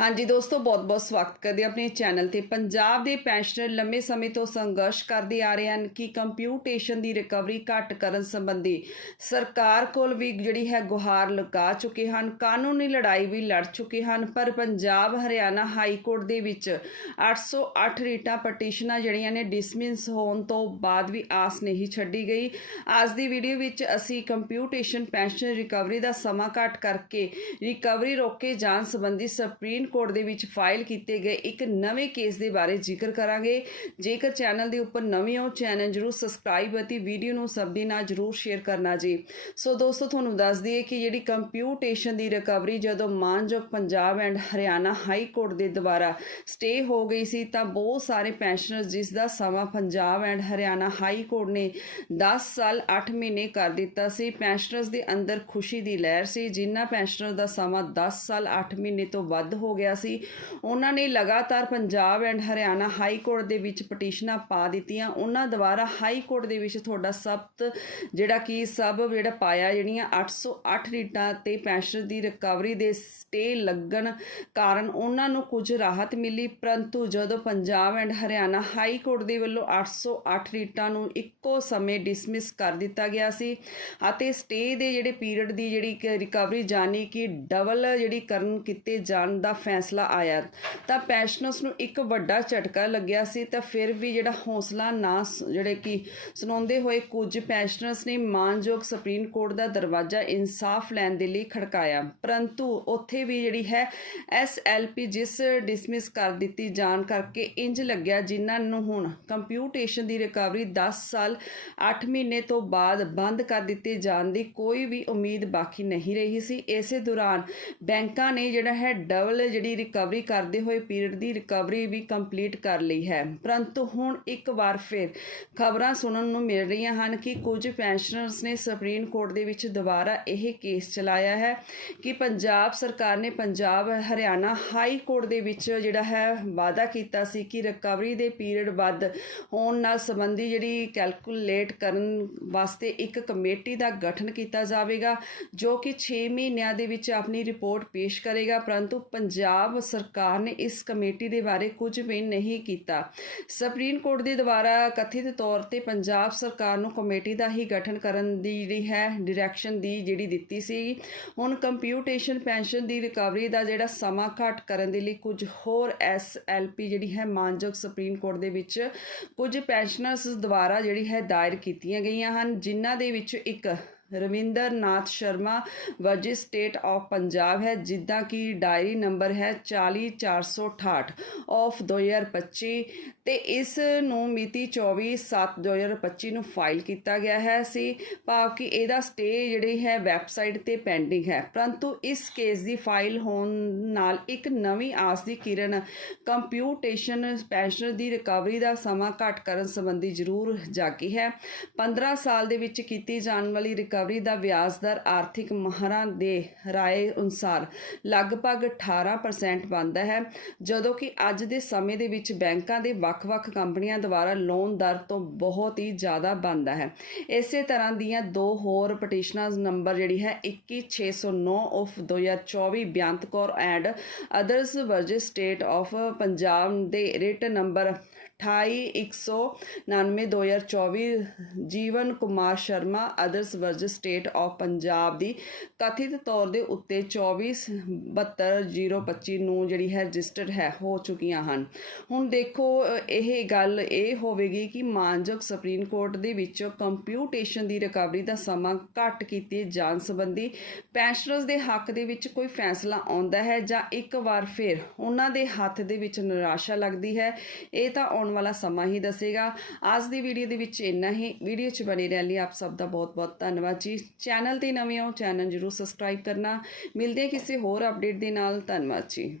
ਹਾਂਜੀ ਦੋਸਤੋ ਬਹੁਤ-ਬਹੁਤ ਸਵਾਗਤ ਕਰਦੇ ਆਪਣੇ ਚੈਨਲ ਤੇ। ਪੰਜਾਬ ਦੇ ਪੈਨਸ਼ਨਰ ਲੰਮੇ ਸਮੇਂ ਤੋਂ ਸੰਘਰਸ਼ ਕਰਦੇ ਆ ਰਹੇ ਹਨ ਕਿ ਕੰਪਿਊਟੇਸ਼ਨ ਦੀ ਰਿਕਵਰੀ ਘੱਟ ਕਰਨ ਸੰਬੰਧੀ ਸਰਕਾਰ ਕੋਲ ਵੀ ਜਿਹੜੀ ਹੈ ਗੁਹਾਰ ਲਗਾ ਚੁੱਕੇ ਹਨ। ਕਾਨੂੰਨੀ ਲੜਾਈ ਵੀ ਲੜ ਚੁੱਕੇ ਹਨ, ਪਰ ਪੰਜਾਬ, ਹਰਿਆਣਾ ਹਾਈ ਕੋਰਟ ਦੇ ਵਿੱਚ 808 ਰੀਟਾਂ, ਪਟੀਸ਼ਨਾਂ ਜਿਹੜੀਆਂ ਨੇ ਡਿਸਮਿਸ ਹੋਣ ਤੋਂ ਬਾਅਦ ਵੀ ਆਸ ਨਹੀਂ ਛੱਡੀ ਗਈ। ਅੱਜ ਦੀ ਵੀਡੀਓ ਵਿੱਚ ਅਸੀਂ ਕੰਪਿਊਟੇਸ਼ਨ ਪੈਨਸ਼ਨ ਰਿਕਵਰੀ ਦਾ ਸਮਾਂ ਘੱਟ ਕਰਕੇ ਰਿਕਵਰੀ ਰੋਕੇ ਜਾਣ ਸੰਬੰਧੀ ਸੁਪਰੀਮ ਕੋਰਟ ਦੇ ਵਿੱਚ ਫਾਈਲ ਕੀਤੇ ਗਏ ਇੱਕ ਨਵੇਂ ਕੇਸ ਦੇ ਬਾਰੇ ਜ਼ਿਕਰ ਕਰਾਂਗੇ। ਜੇਕਰ ਚੈਨਲ ਦੇ ਉੱਪਰ ਨਵੇਂ ਹੋ, ਚੈਨਲ ਜਰੂਰ ਸਬਸਕ੍ਰਾਈਬ ਅਤੇ ਵੀਡੀਓ ਨੂੰ ਸਭ ਦੇ ਨਾਲ ਜਰੂਰ ਸ਼ੇਅਰ ਕਰਨਾ ਜੀ। ਸੋ ਦੋਸਤੋ, ਤੁਹਾਨੂੰ ਦੱਸ ਦਈਏ ਕਿ ਜਿਹੜੀ ਕੰਪਿਊਟੇਸ਼ਨ ਦੀ ਰਿਕਵਰੀ ਜਦੋਂ ਮਾਨਯੋਗ Punjab and Haryana high court ਦੇ ਦੁਆਰਾ ਸਟੇ ਹੋ ਗਈ ਸੀ, ਤਾਂ ਬਹੁਤ ਸਾਰੇ ਪੈਨਸ਼ਨਰਸ ਜਿਸ ਦਾ ਸਮਾਂ Punjab and Haryana high court ਨੇ 10 ਸਾਲ 8 ਮਹੀਨੇ ਕਰ ਦਿੱਤਾ ਸੀ, ਪੈਨਸ਼ਨਰਸ ਦੇ ਅੰਦਰ ਖੁਸ਼ੀ ਦੀ ਲਹਿਰ ਸੀ। ਜਿਨ੍ਹਾਂ ਪੈਨਸ਼ਨਰ ਦਾ ਸਮਾਂ 10 ਸਾਲ 8 ਮਹੀਨੇ ਤੋਂ ਵੱਧ ਹੋ ਹੋ ਗਿਆ ਸੀ। ਉਹਨਾਂ ਨੇ ਲਗਾਤਾਰ Punjab and Haryana high court ਦੇ ਵਿੱਚ ਪਟੀਸ਼ਨਾਂ ਪਾ ਦਿੱਤੀਆਂ। ਉਹਨਾਂ ਦੁਆਰਾ ਹਾਈ ਕੋਰਟ ਦੇ ਵਿੱਚ ਤੁਹਾਡਾ ਸਬਤ ਜਿਹੜਾ ਕਿ ਸਭ ਜਿਹੜਾ ਪਾਇਆ ਜਿਹੜੀਆਂ 808 ਰੀਟਾਂ ਤੇ ਪੈਨਸ਼ਨ ਦੀ ਰਿਕਵਰੀ ਦੇ ਸਟੇ ਲੱਗਣ ਕਾਰਨ ਉਹਨਾਂ ਨੂੰ ਕੁਝ ਰਾਹਤ ਮਿਲੀ। ਪਰੰਤੂ ਜਦੋਂ Punjab and Haryana high court ਦੇ ਵੱਲੋਂ 808 ਰੀਟਾਂ ਨੂੰ ਇੱਕੋ ਸਮੇਂ ਡਿਸਮਿਸ ਕਰ ਦਿੱਤਾ ਗਿਆ ਸੀ ਅਤੇ ਸਟੇ ਦੇ ਜਿਹੜੇ ਪੀਰੀਅਡ ਦੀ ਜਿਹੜੀ ਰਿਕਵਰੀ ਜਾਨੀ ਕਿ ਡਬਲ ਜਿਹੜੀ ਕਰਨ ਕੀਤੇ ਜਾਣ ਦਾ ਫੈਸਲਾ ਆਇਆ। ਤਾਂ ਪੈਨਸ਼ਨਰਸ ਨੂੰ ਇੱਕ ਵੱਡਾ ਝਟਕਾ ਲੱਗਿਆ ਸੀ, ਤਾਂ ਫਿਰ ਵੀ ਜਿਹੜਾ ਹੌਸਲਾ ਨਾ ਸ- ਜਿਹੜੇ ਕਿ ਸੁਣਾਉਂਦੇ ਹੋਏ ਕੁਝ ਪੈਨਸ਼ਨਰਸ ਨੇ ਮਾਨਯੋਗ ਸੁਪਰੀਮ ਕੋਰਟ ਦਾ ਦਰਵਾਜ਼ਾ ਇਨਸਾਫ ਲੈਣ ਦੇ ਲਈ ਖੜਕਾਇਆ। ਪਰੰਤੂ ਉੱਥੇ ਵੀ ਜਿਹੜੀ ਹੈ ਐਸਐਲਪੀ ਜਿਸ ਡਿਸਮਿਸ ਕਰ ਦਿੱਤੀ ਜਾਣ ਕਰਕੇ ਇੰਜ ਲੱਗਿਆ ਜਿਨ੍ਹਾਂ ਨੂੰ ਹੁਣ ਕੰਪਿਊਟੇਸ਼ਨ ਦੀ ਰਿਕਵਰੀ 10 ਸਾਲ 8 ਮਹੀਨੇ ਤੋਂ ਬਾਅਦ ਬੰਦ ਕਰ ਦਿੱਤੇ ਜਾਣ ਦੀ ਕੋਈ ਵੀ ਉਮੀਦ ਬਾਕੀ ਨਹੀਂ ਰਹੀ ਸੀ। ਇਸੇ ਦੌਰਾਨ ਬੈਂਕਾਂ ਨੇ ਜਿਹੜਾ ਹੈ ਡਬਲ ਜਿਹੜੀ ਰਿਕਵਰੀ ਕਰਦੇ ਹੋਏ ਪੀਰੀਅਡ ਦੀ ਰਿਕਵਰੀ ਵੀ ਕੰਪਲੀਟ ਕਰ ਲਈ ਹੈ। ਪਰੰਤੂ ਹੁਣ ਇੱਕ ਵਾਰ ਫਿਰ ਖਬਰਾਂ ਸੁਣਨ ਨੂੰ ਮਿਲ ਰਹੀਆਂ ਹਨ ਕਿ ਕੁਝ ਪੈਨਸ਼ਨਰਸ ਨੇ ਸੁਪਰੀਮ ਕੋਰਟ ਦੇ ਵਿੱਚ ਦੁਬਾਰਾ ਇਹ ਕੇਸ ਚਲਾਇਆ ਹੈ ਕਿ ਪੰਜਾਬ ਸਰਕਾਰ ਨੇ ਪੰਜਾਬ, ਹਰਿਆਣਾ ਹਾਈ ਕੋਰਟ ਦੇ ਵਿੱਚ ਜਿਹੜਾ ਹੈ ਵਾਅਦਾ ਕੀਤਾ ਸੀ ਕਿ ਰਿਕਵਰੀ ਦੇ ਪੀਰੀਅਡ ਵੱਧ ਹੋਣ ਨਾਲ ਸੰਬੰਧੀ ਜਿਹੜੀ ਕੈਲਕੂਲੇਟ ਕਰਨ ਵਾਸਤੇ ਇੱਕ ਕਮੇਟੀ ਦਾ ਗਠਨ ਕੀਤਾ ਜਾਵੇਗਾ, ਜੋ ਕਿ 6 ਮਹੀਨਿਆਂ ਦੇ ਵਿੱਚ ਆਪਣੀ ਰਿਪੋਰਟ ਪੇਸ਼ ਕਰੇਗਾ। ਪਰੰਤੂ ਪੰਜਾਬ ਪੰਜਾਬ ਸਰਕਾਰ ਨੇ ਇਸ ਕਮੇਟੀ ਦੇ ਬਾਰੇ ਕੁਝ ਵੀ ਨਹੀਂ ਕੀਤਾ। ਸੁਪਰੀਮ ਕੋਰਟ ਦੇ ਦੁਆਰਾ ਕਥਿਤ ਤੌਰ ਤੇ ਪੰਜਾਬ ਸਰਕਾਰ ਨੂੰ ਕਮੇਟੀ ਦਾ ਹੀ ਗਠਨ ਕਰਨ ਦੀ ਜਿਹੜੀ ਹੈ ਡਾਇਰੈਕਸ਼ਨ ਦੀ ਜਿਹੜੀ ਦਿੱਤੀ ਸੀ ਹੁਣ ਕੰਪਿਊਟੇਸ਼ਨ ਪੈਨਸ਼ਨ ਦੀ ਰਿਕਵਰੀ ਦਾ ਜਿਹੜਾ ਸਮਾਂ ਘੱਟ ਕਰਨ ਦੇ ਲਈ ਕੁਝ ਹੋਰ ਐਸਐਲਪੀ ਜਿਹੜੀ ਹੈ ਮਾਨਯੋਗ ਸੁਪਰੀਮ ਕੋਰਟ ਦੇ ਵਿੱਚ ਕੁਝ ਪੈਨਸ਼ਨਰਸ ਦੁਆਰਾ ਜਿਹੜੀ ਹੈ ਦਾਇਰ ਕੀਤੀਆਂ ਗਈਆਂ ਹਨ, ਜਿਨ੍ਹਾਂ ਦੇ ਵਿੱਚ ਇੱਕ Ravinder Nath Sharma versus state of Punjab ਹੈ, ਜਿੱਦਾਂ ਕਿ ਡਾਇਰੀ ਨੰਬਰ ਹੈ 40468 ਆਫ 2025 ਤੇ ਇਸ ਨੂੰ ਮਿਤੀ 24/7/2025 ਨੂੰ ਫਾਈਲ ਕੀਤਾ ਗਿਆ ਹੈ। ਸੀ ਭਾਵ ਕਿ ਇਹਦਾ ਸਟੇ ਜਿਹੜੀ ਹੈ ਵੈਬਸਾਈਟ ਤੇ ਪੈਂਡਿੰਗ ਹੈ। ਪਰੰਤੂ ਇਸ ਕੇਸ ਦੀ ਫਾਈਲ ਹੋਣ ਨਾਲ ਇੱਕ ਨਵੀਂ ਆਸ ਦੀ ਕਿਰਨ ਕੰਪਿਊਟੇਸ਼ਨ ਪੈਨਸ਼ਨ ਦੀ ਰਿਕਵਰੀ ਦਾ ਸਮਾਂ ਘੱਟ ਕਰਨ ਸੰਬੰਧੀ ਜ਼ਰੂਰ ਜਾਗੀ ਹੈ। 15 ਸਾਲ ਦੇ ਵਿੱਚ ਕੀਤੀ ਜਾਣ ਵਾਲੀ ਰਿਕਵਰੀ ਦਾ ਵਿਆਜ ਦਰ ਆਰਥਿਕ ਮਾਹਰਾਂ ਦੇ ਰਾਏ ਅਨੁਸਾਰ ਲਗਭਗ 18% ਬਣਦਾ ਹੈ, ਜਦੋਂ ਕਿ ਅੱਜ ਦੇ ਸਮੇਂ ਦੇ ਵਿੱਚ ਬੈਂਕਾਂ ਦੇ ਵੱਖ-ਵੱਖ ਕੰਪਨੀਆਂ ਦੁਆਰਾ ਲੋਨ ਦਰ ਤੋਂ ਬਹੁਤ ਹੀ ਜ਼ਿਆਦਾ ਬਣਦਾ ਹੈ। ਇਸੇ ਤਰ੍ਹਾਂ ਦੀਆਂ ਦੋ ਹੋਰ ਪਟੀਸ਼ਨਾਂ ਨੰਬਰ ਜਿਹੜੀ ਹੈ 21609 of 2024 Beant Kaur and others versus state of Punjab ਦੇ writ number 28/199/2024 Jeevan Kumar Sharma others versus state of Punjab ਦੀ ਕਥਿਤ ਤੌਰ ਦੇ ਉੱਤੇ 24/72/025 ਨੂੰ ਜਿਹੜੀ ਹੈ ਰਜਿਸਟਰਡ ਹੈ, ਹੋ ਚੁੱਕੀਆਂ ਹਨ। ਹੁਣ ਦੇਖੋ ਇਹ ਗੱਲ ਇਹ ਹੋਵੇਗੀ ਕਿ ਮਾਨਯੋਗ ਸੁਪਰੀਮ ਕੋਰਟ ਦੇ ਵਿੱਚ ਕੰਪਿਊਟੇਸ਼ਨ ਦੀ ਰਿਕਵਰੀ ਦਾ ਸਮਾਂ ਘੱਟ ਕੀਤੇ ਜਾਣ ਸੰਬੰਧੀ ਪੈਨਸ਼ਨਰਸ ਦੇ ਹੱਕ ਦੇ ਵਿੱਚ ਕੋਈ ਫੈਸਲਾ ਆਉਂਦਾ ਹੈ ਜਾਂ ਇੱਕ ਵਾਰ ਫਿਰ ਉਹਨਾਂ ਦੇ ਹੱਥ ਦੇ ਵਿੱਚ ਨਿਰਾਸ਼ਾ ਲੱਗਦੀ ਹੈ, ਇਹ ਤਾਂ ਆਉਣ ਵਾਲਾ ਸਮਾਂ ਹੀ ਦੱਸੇਗਾ। ਅੱਜ ਦੀ ਵੀਡੀਓ ਦੇ ਵਿੱਚ ਇੰਨਾ ਹੀ। ਵੀਡੀਓ 'ਚ ਬਣੇ ਰਹਿਣ ਲਈ ਆਪ ਸਭ ਦਾ ਬਹੁਤ-ਬਹੁਤ ਧੰਨਵਾਦ ਜੀ। ਚੈਨਲ ਤੇ ਨਵੇਂ ਹੋ, ਚੈਨਲ ਜਰੂਰ ਸਬਸਕ੍ਰਾਈਬ ਕਰਨਾ। ਮਿਲਦੇ ਕਿਸੇ ਹੋਰ ਅਪਡੇਟ ਦੇ ਨਾਲ। ਧੰਨਵਾਦ ਜੀ।